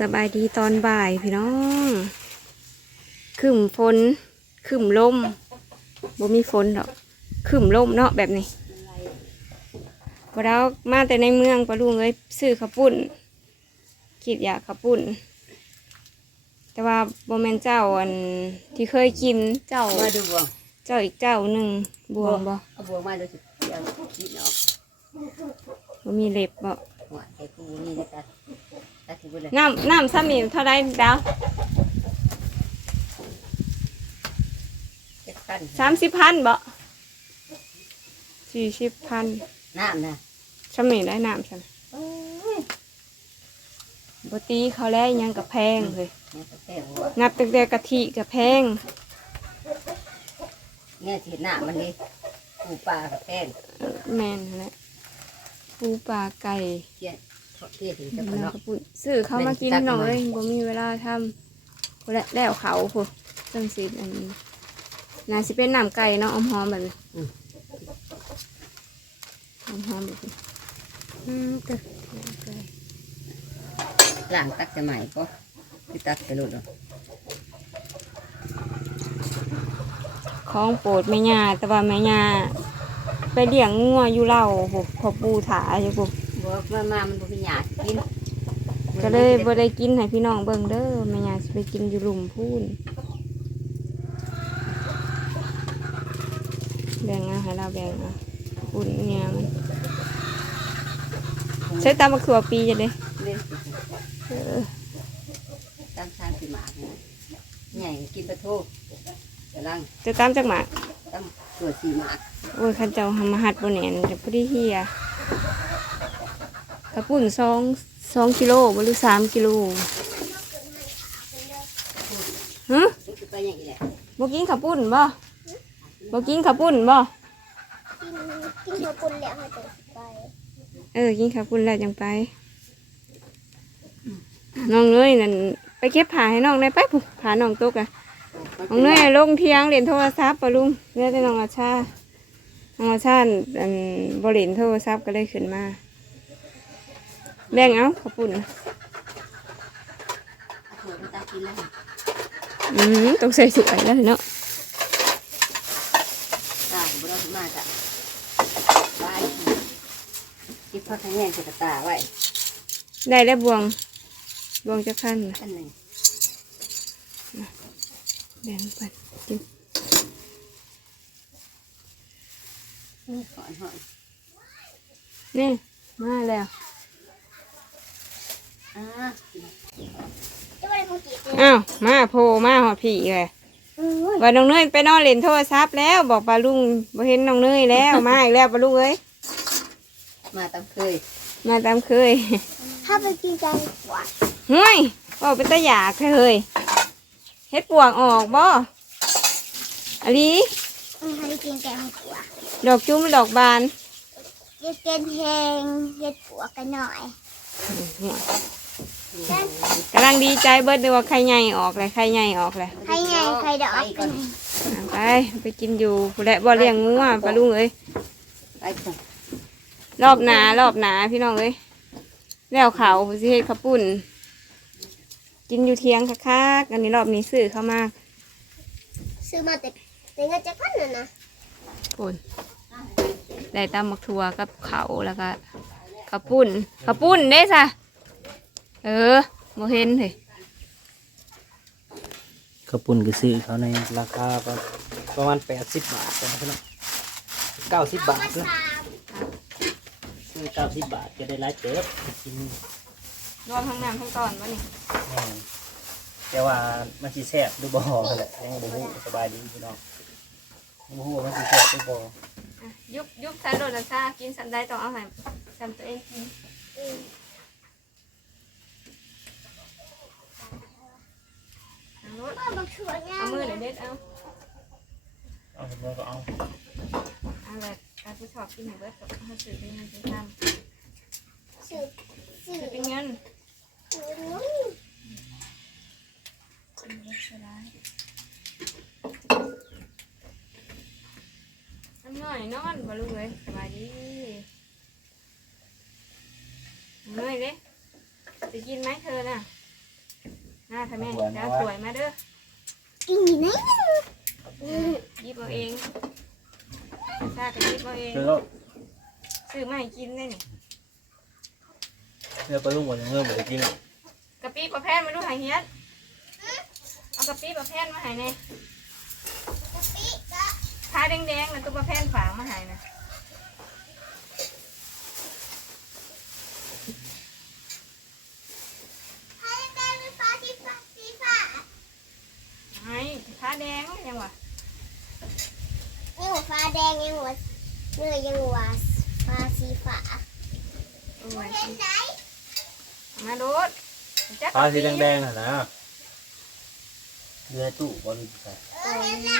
สบายดีตอนบ่ายพี่น้องขึ้มฝนขึ้มลมบ่มีฝนหรอกขึ้มลมเนาะแบบนี้พอเรามาแต่ในเมืองปะลุงเอ้ยซื้อข้าวปุ้นคิดอยากข้าวปุ้นแต่ว่าบ่แม่นเจ้าอันที่เคยกินเจ้ามาดูบวงเจ้าอีกเจ้าหนึ่งบวงบ่เอาบวงมาดูสิเดี๋ยวกินออกบ่มีเล็บบ่หัวไอ้กูนี่นะตัด น้ำน้ำซ้ำนี่เท่าไรดาวเจ็ดพันสามสิบพันบ่สี่สิบพันน้ำนะซ้ำนี่ได้น้ำซ้ำบตีเขาแล้วยังกับแพงเลยเนี่ยก็แค่หัวนับตั้งแต่กะทิกับแพงเนี่ยสีหน้ามันนี่ปูปลากับแป้งแม่นนั่นแหละปูปลาไก่ เกี่ยทอดเกี่ยถึงจะน้พนอกกระปุ่นซื้อเขามากินหน่อยบ่มีเวลาทำพุ่นแหละแล้วเขาพุ่นจังสิอันน่าสิเป็นน้ำไก่เนาะหอมๆแบบนี้หอมๆแบบนี้อืมแต่น้ำไก่ล่างตักจะใหม่ก็คือตักไปหลุดหรอกของโปรดแม่ย่าแต่ว่าแม่ย่าไปเลี้ยงงัวอยู่เล่าพวกพอปูถาอยู่พวก บวกมามามันบุญหยากินก็เลยบ่ได้กินให้พี่น้องเบิ่งเด้อแม่ย่าสิไปกินอยู่หลุมพูนแบ่งเอาให้เราแบ่งเอาปุ่นเนี่ยมันใช้ตามมะเขือปีจะเด้เล่นเออตั้งชางสีหมากเนี่ยใหญ่กินปลาทูกำลังจะตามจากหมากตั้งตัวสีหมาก โอ้ยเข้าเจ้าหามาหัดบ่แหนนจะพอดีเฮียก ระปุ่นสองสองกิโลบ่หรือสามกิโลฮะนี่คือไปอย่างนี้แหละบ่กินข้าวปุ้นบ่บ่กินข้าวปุ้นบ่กินข้าวปุ้นแล้วให้ตัวไป เออ กินข้าวปุ้นแล้วจังไป น้องเนยนั่นไปเก็บผ้าให้น้องได้ไปผู้ผ้าน้องตกอะน้องเนยลงเที่ยงเล่นโทรศัพท์ปะลุงเหลือแต่น้องอาชาน้องอาชาอันบ่เล่นโทรศัพท์ก็เลยขึ้นมา แบ่งเอาข้าวปุ้นน่ะเอาถั่วมาตักกินแล้วอืมต้องใส่สวยแล้วเนาะตาบุรุษมาจ้ะไปคิดพักให้แง่ใส่กระตาไว้ ได้แล้วบวง บวงจะขั้นน่ะอันหนึ่งแบ่งไปกินขอนหอยนี่ มาแล้ว อ่าจะไม่ได้พูดจีบอ้าวมาโพมาหอดผีเลยว่าน้องเนยไปนอนเล่นโทรศัพท์แล้วบอกปลาลุงบ่เห็นน้องเนยแล้วมาอีกแล้วปลาลุงเอ้ยมาตามเคย มาตามเคยถ้าไปกินแกงกวาดห้วยบอกเป็นตาอยากแท้เฮ้ยเฮ็ดปวกออกบ่อะลีไม่ให้กินแกงกวาดดอกจุ้มดอกบานเย็ดเกนแหงเย็ดปัวกันหน่อยห้วย กำลังดีใจเบิดเลยว่าไข่ใหญ่ออกเลยไข่ใหญ่ออกเลยใครไงใครดอกไปก่อนอะไปไปกินอยู่ผู้แหละบ่เลี้ยงงัวปลาลุงเอ้ยไปก่อนรอบหนารอบหนาพี่น้องเอ้ยแล้วเขาสิเฮ็ดข้าวปุ้น กินอยู่เทียงคักๆอันนี้รอบนี้ซื้อเข้ามาซื้อมาแต่แต่เงินจะพันน่ะนะปุ้นได้ตำมักทัวกับเขาวแล้วก็ข้าวปุ้นข้าวปุ้นเด้ซะ เออโมเห็นเลยกระปุ่นก็ซื้อเขาในราคาประประมาณแปดสิบบาทนะเก้าสิบบาทนะซื้อเก้าสิบบาทจะได้หลายเติบกินรวมทั้งน้ำทั้งตอนวะนี่แน่แต่ว่ามันสิแซ่บดูบ่อแหละยังบ่ฮู้สบายดีพี่น้องบ่ฮู้ว่ามันสิแซ่บดูบ่อะยุบยุบสันโดดซากินสันได้ต้องเอาให้จำตัวเองกินเอา รถป้าบอาเอามือหน่อยเด็ดเอาเอาเห็นบ่ก็เอาเอาเลยการผู้ชอบกินหนูเบิร์ดกับเขาซื้อเป็นเงินซื้อทำสื่อสื่อซื้อเป็นเงินสื่อนู้นน้ำหน่อยนอนบ่ลูกเลยสบายดีน้ำหน่อยเด้จะกินไหมเธอน่ะ หน้าทำแม่จะสวยมาเด้อกินไหนหยิบเอาเองซาก็หยิบเอาเองเจอแล้วซื้อมาให้กินได้นี่เนี่ยไปลุงหมดยังเงื่อนหมดจริงกะปิประแพนมาดูหายเฮียนเอากะปิประแพนมาใหายแน่กะปิกะทาแดงๆนะตัวประแพนฝางมาใหายนะ ให้แม่เป็นฟ้าที่ฟ้าสีฟ้า ให้ทาแดงยังวะนี่หัวฟ้าแดงยังหัวเนื้อยังหัวฟ้าสีฟ้าโอ้ยเห็นไหนมาโดดจักปลาสีแดงๆน่ะนะเรือตู้บอลใส่เออเห็นนี่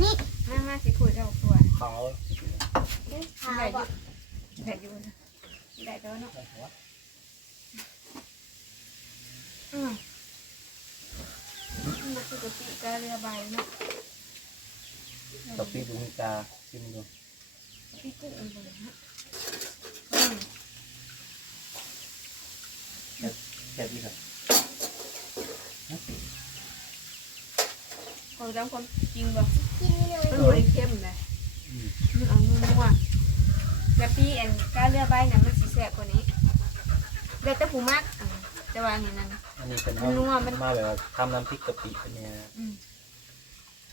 นี่มามาสิคุยกับตัวขาวขาวได้อบ่ยู่ได้อยู่นะได้ตัวเนาะ อืมมันคือกะปิกะเรือใบเนาะกะปิบุมิกาชิมดูพี่กุ้งอันเบอร์ฮะอืมแค่นี้ครับคนจำคนจริงบ่กินนี่เลยมันบริเข้มเลยมันเอานัวๆกะปิอันกาเรือใบน่ะมันสิแซ่บกว่านี้เดี๋ยวแต่ผู้มักอะแต่ว่านี่นั่น อันนี้เป็นมันนัวมัน มาแบบว่าทำน้ำพริกกะปิอันเนี้ยอืม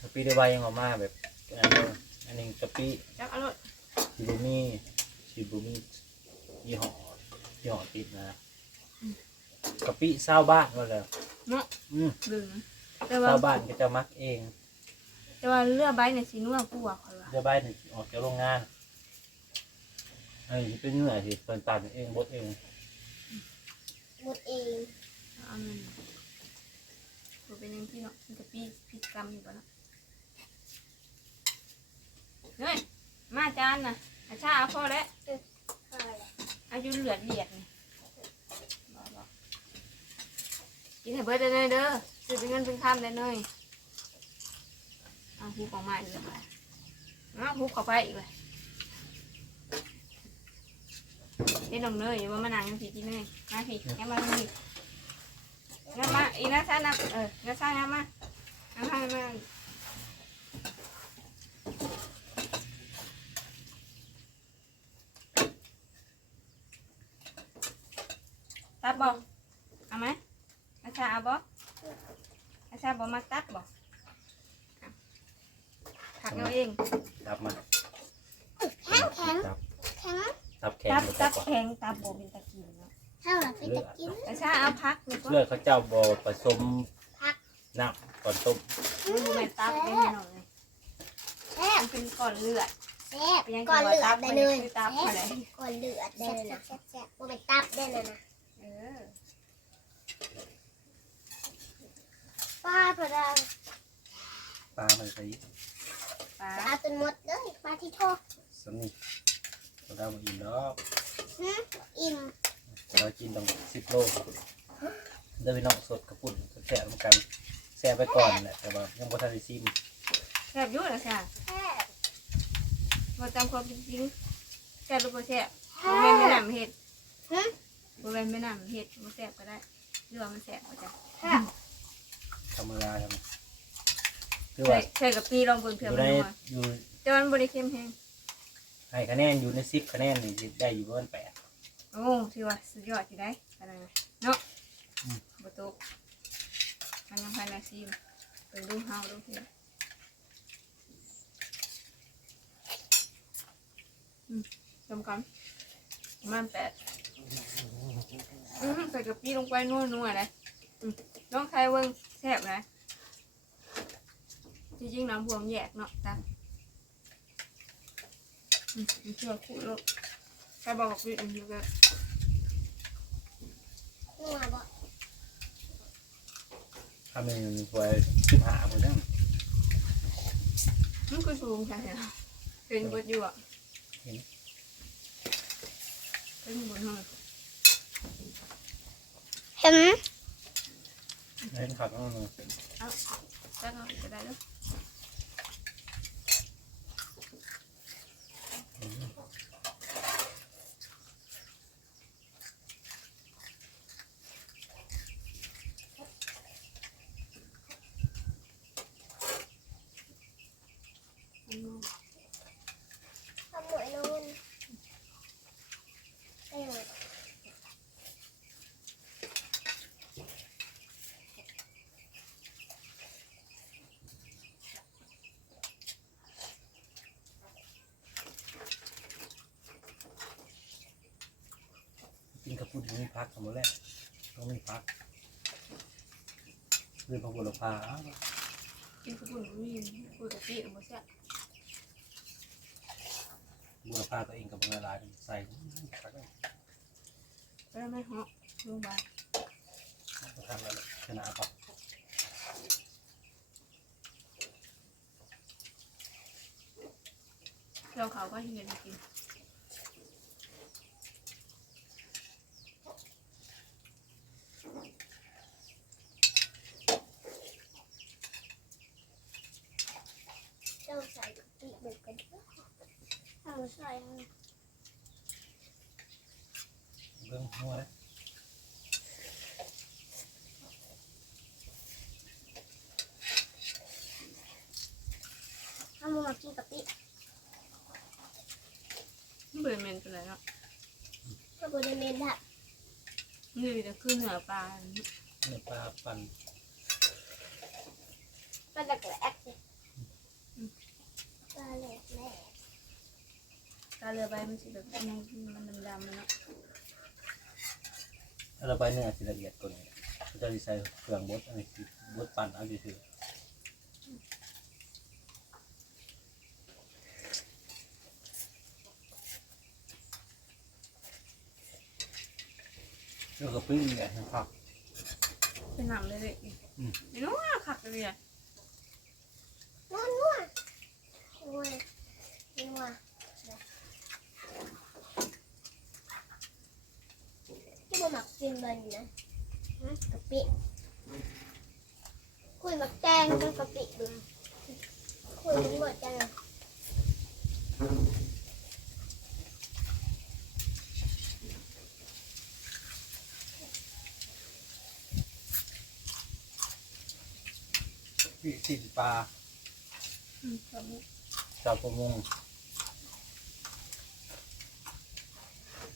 กะปิได้ใบยังออกมาแบบอันนี้อันนี้กะปิจักอร่อยชิบูมี่ชิบูมี่ยี่ห้อยี่ห้อติดนะกะปิเศร้าบ้านก็เลยเนาะอืมดึงแต่เศว่าร้าบ้านก็จะมักเองแต่ว่าเรือใบเนี่ยสินัวกว่าข่อยว่าเดี๋ยวใบหนึ่งออกจากโรงงานอันนี้เป็นเนื้อที่เป็นตันเองบดเองหมดเอง เอาเงินบ่เป็นยังที่เนาะมันกะปิผิดกรรมอยู่บ่เนาะเฮ้ยมาจานนะอาชาเอาพอแล้วอแล้วอายุเหลือดเลียดนี่กินให้เบิดได้เลยเด้อซื้อเป็นเงินเป็นคำได้เลยเอาหุบออกมาอีกแล้วเอาหุบเข้าไปอีกเลยเล่นน้องเนยอย่าว่ามานั่งผีกินเลยมาผีแค่มาทางนี้งั้นมาอีน่าซ่านับเออน่าซ่านับมาเอามามาตับบ่เอาไหมอาชาเอาบ่อาชาบ่มาตับบ่เอาถักเอาเองตับมาแข็งแข็งตับแข็งตับแข็งตับหรือตัตับบก่อนแข็งตับโบเป็นตะกินเนาะเท่าไหร่ไปจะกิน แต่ถ้าเอาพักนี่ก็เลือดเขาเจ้าบอผสมพักน้ำก่อนต้มมันบ่แม่นตับได้แน่นอนเลยแซ่บมันเป็นก้อนเลือดแซ่บเป็นยังก่อนเลือดได้เลยคือตับแซ่อะไรบก่อนเลือดได้เลยนะแซ่บแซ่บบ่เป็นตับได้เลยนะเออป้าพอดาปลามันใส่ปลาเอาจนหมดเลยปลาที่โทษสนิทเราได้มาอิ่มแล้วหึอิ่ม เรากินต้องสิบโลเดินไปนอกสดกระปุ่นแช่ร่วมกันแช่ไปก่อนแหละแต่ว่ายังบ่ทันได้ซิมแซ่บอยู่นะซ่าแซ่บบ่จำความเป็นจริงแซ่บหรือบ่แซ่บบ่แม่นแม่น้ำเฮ็ดหึบ่แม่นแม่น้ำเฮ็ดบ่แซ่บก็ได้หรือว่ามันแซ่บก็จ้ะแซ่บธรรมดาทำคือใส่ว่าใส่กับปีลองเบิ่งอเผื่อยู่ในมันนัวอยู่แต่ว่ามันบ่ได้เค็มแฮงให้คะแนนอยู่ในสิบคะแนนนี่ได้อยู่ประมาณแปด โอ้ถือว่าสุดยอดอยู่ได้อะไรนะเนาะอืมบ่ตกมันยังภายในซีมเปิดดูเฮาดูสิอืมจำกันประมาณแปดอืมใส่กะปิลงไปนัวๆเลยอืมลองใส่เบิ่งแซ่บนะจริงๆน้ำพวงแยกเนาะตักอืมมันเชื่อคู่โลก ใครบอกกับพี่อันนี้ก็นัวบ่ถ้ามันไว้สิบห้าหมดแล้วมันคือสูงใช่ไหมเป็นบดอยู่อะเห็นเป็นบนห้องเห็นเล่นขัดเอาหนึ่งเอาตั้งเอาจะได้แล้วกินกระปุก มีพักสมมติแรกต้องมีพักคือพระบุรพาอ้าวกินกระปุกมีคุยกับพี่หมดแซ่บบุรพาตัวเองกับเมื่อลายใส่พักเลยแล้วไม่เหาะลงไปก็ทำแล้วชนะปะเราเขาก็เฮียนกิน เจ้าใส่กะปิเบิกกันเอาใส่ เรื่องหัวเลย ถ้ามึงมา กินกะปิเบื่อเมนตัวไหนเนาะก็บริเวณละนี่จะขึ้นเหนือปลาเนื้อปลาปั่นปลาแหลกแหลกเลยปลาแหลกแหลกปลาเรือใบมันสิแบบมันมันดำๆเลยเนาะเราไปเนื้อสิละเอียดก่อนเราจะใส่เครื่องบดอันนี้คือบดปั่นเอาอยู่ๆ แล้วก็ปิ้งไงให้พักเป็นหนังเลยเลยอืมไม่รู้ว่าขักเลยอะนัวนัวนัวนัวที่มันหมักกินมันนะฮะกะปิคุยหมักแตงกับกะปิดูคุยมันหมดจัง เลยวิสิปลาอืมแบบนี้ชาวประมง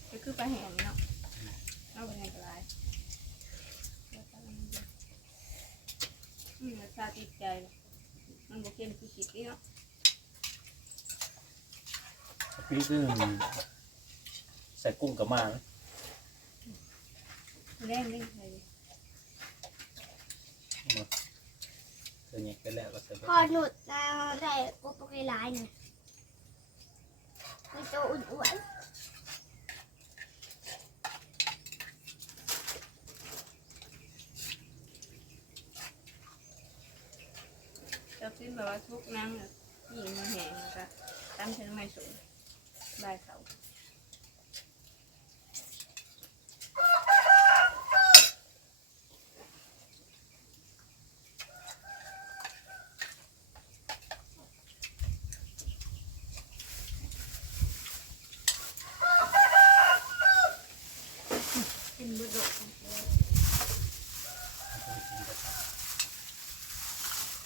ก็คือปลาแห้งเนาะเอาไปไหนก็ได้อืมรสชาติติดใจเลยมันบอกเค็มคือคิดนี่เนาะพี่ซึ่งใส่กุ้งกับมานะแรงได้ใส่ ตัวนี้ไปแล้วก็ใส่ไปพอหนุดแล้วได้กุ๊กไก่ร้ายหนึ่งมีตัวอ้วนจะขึ้นแบบว่าทุกนั่งแบบหญิงมาแห้งก็ตั้งเชิงไม่สูงบายเขา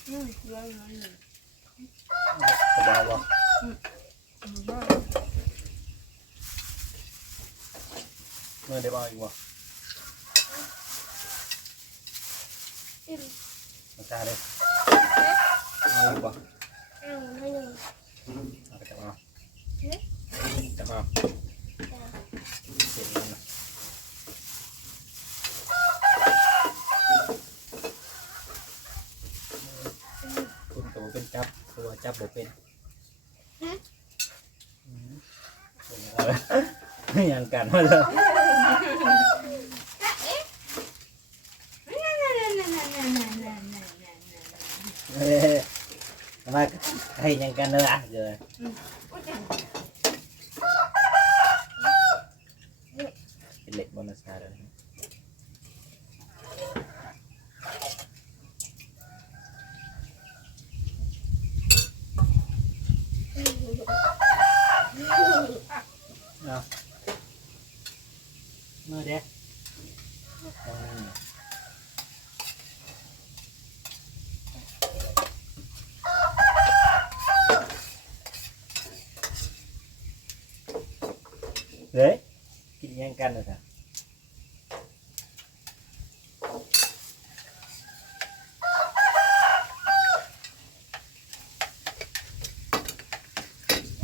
อืมเยอะน้อยหนึ่งสบายบ่อืมบ้าเมื่อได้บ่อีกบ่ๆอิ่มมาตาเลยเอาอีกบ่เอาให้หนึ่งเอาไปจับเอาจับเอาเสียงมันนะ ตัวเป็นจับตัวจับบ่เป็นอืมเอาเลยไม่ยังกันมาเลยเฮ้ยมาให้ยังกันเลยอะเดี๋ยวเป็นเหล็กบนชาเลย เอาเมื่อเด้อืมเฮ้ยกินยังกันเลยค่ะ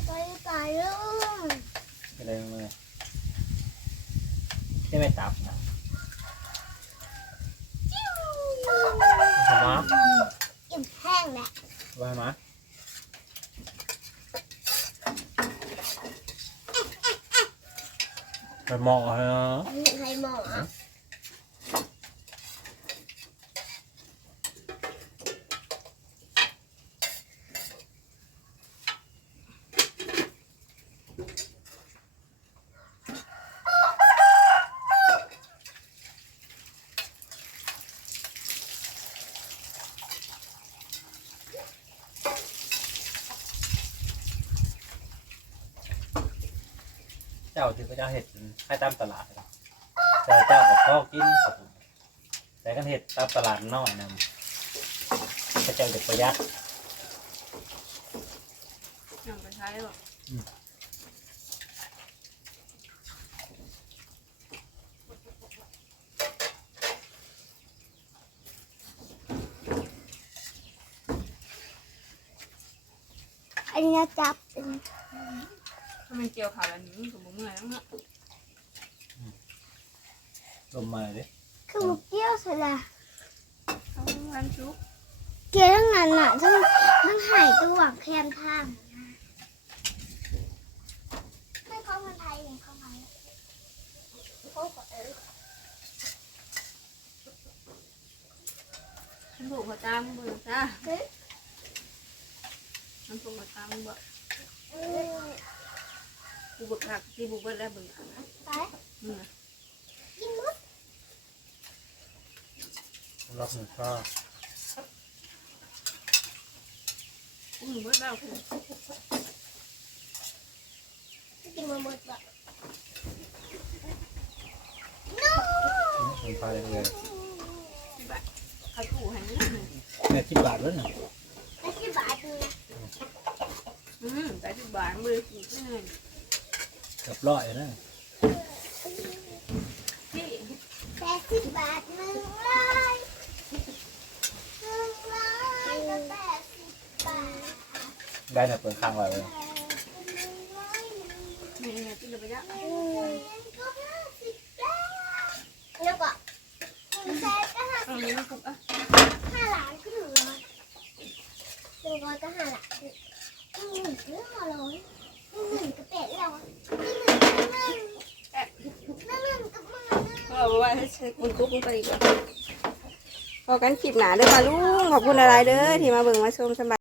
ไปไปลูก อะไรมาเฮ้ ช่ไหม ตับนะใช่ไหมอิ่มแห้งแหละว่าไหมไปหมอเหรอมีใครหมอ เจ้าถือพระเจ้าเห็ดให้ตามตลาดนะแต่เจ้ากับพ่อกินแต่กันเห็ดตามตลาดน้อยนำพระเจ้าเด็กประหยัดยังไปใช้หรออันนี้นะจับ ถ้ามันเกี่ยวขาแบบนี้ผมบ่เมื่อยแล้วเนาะลมมาเลย คือมุกเกี้ยวสุดละเขาวันชุกเกี้ยวทั้งนั้นอะทั้งทั้งหายตัวแคมทางไม่เข้ามาไทยเนี่ยเข้ามาเข้ากับเออฉันผูกหัวตามเบื่อจ้ามันผูกหัวตามเบื่ออืม กูบุกหักที่บุกเบิ้ลแล้วเบื่อนะไปมึงนะกินมดรับหนึ่งข้อกูหนึ่งเบิ้ลแล้วกูกินมาหมดแบบมันไปเลยที่บ้านเขาถูกให้นี่แม่ที่บาทแล้วน่ะไม่ใช่บาทนึงอืมแต่ที่บ้านมือกูไม่เหนื่อยเกับร้อยนะแปดสิบบาทหนึ่งร้อยหนึ่งร้อยก็แปดสิบบาทได้แต่เปิดข้างไว้เลยหนึ่งร้อยหนึ่งไม่เหนื่อยที่เราไปยักก็ห้าสิบแล้วแล้วก็หนึ่งแสนก็ห้าตรงนี้มันผูกอะห้าล้านก็หนึ่งร้อยหนึ่งร้อยก็ห้าล้านหนึ่งหมื่นก็ห้าร้อยหนึ่งหมื่นก็แปดร้อยหนึ่งหมื่นก็หนึ่งหนึ่งหมื่นก็หมื่นห ไว่าให้เช็คคุณกุ๊กไปอีกพอกันคลิปหนาเด้อมาลุงขอบคุณอะไรเด้อที่มาเบิ่งมาชมสบาย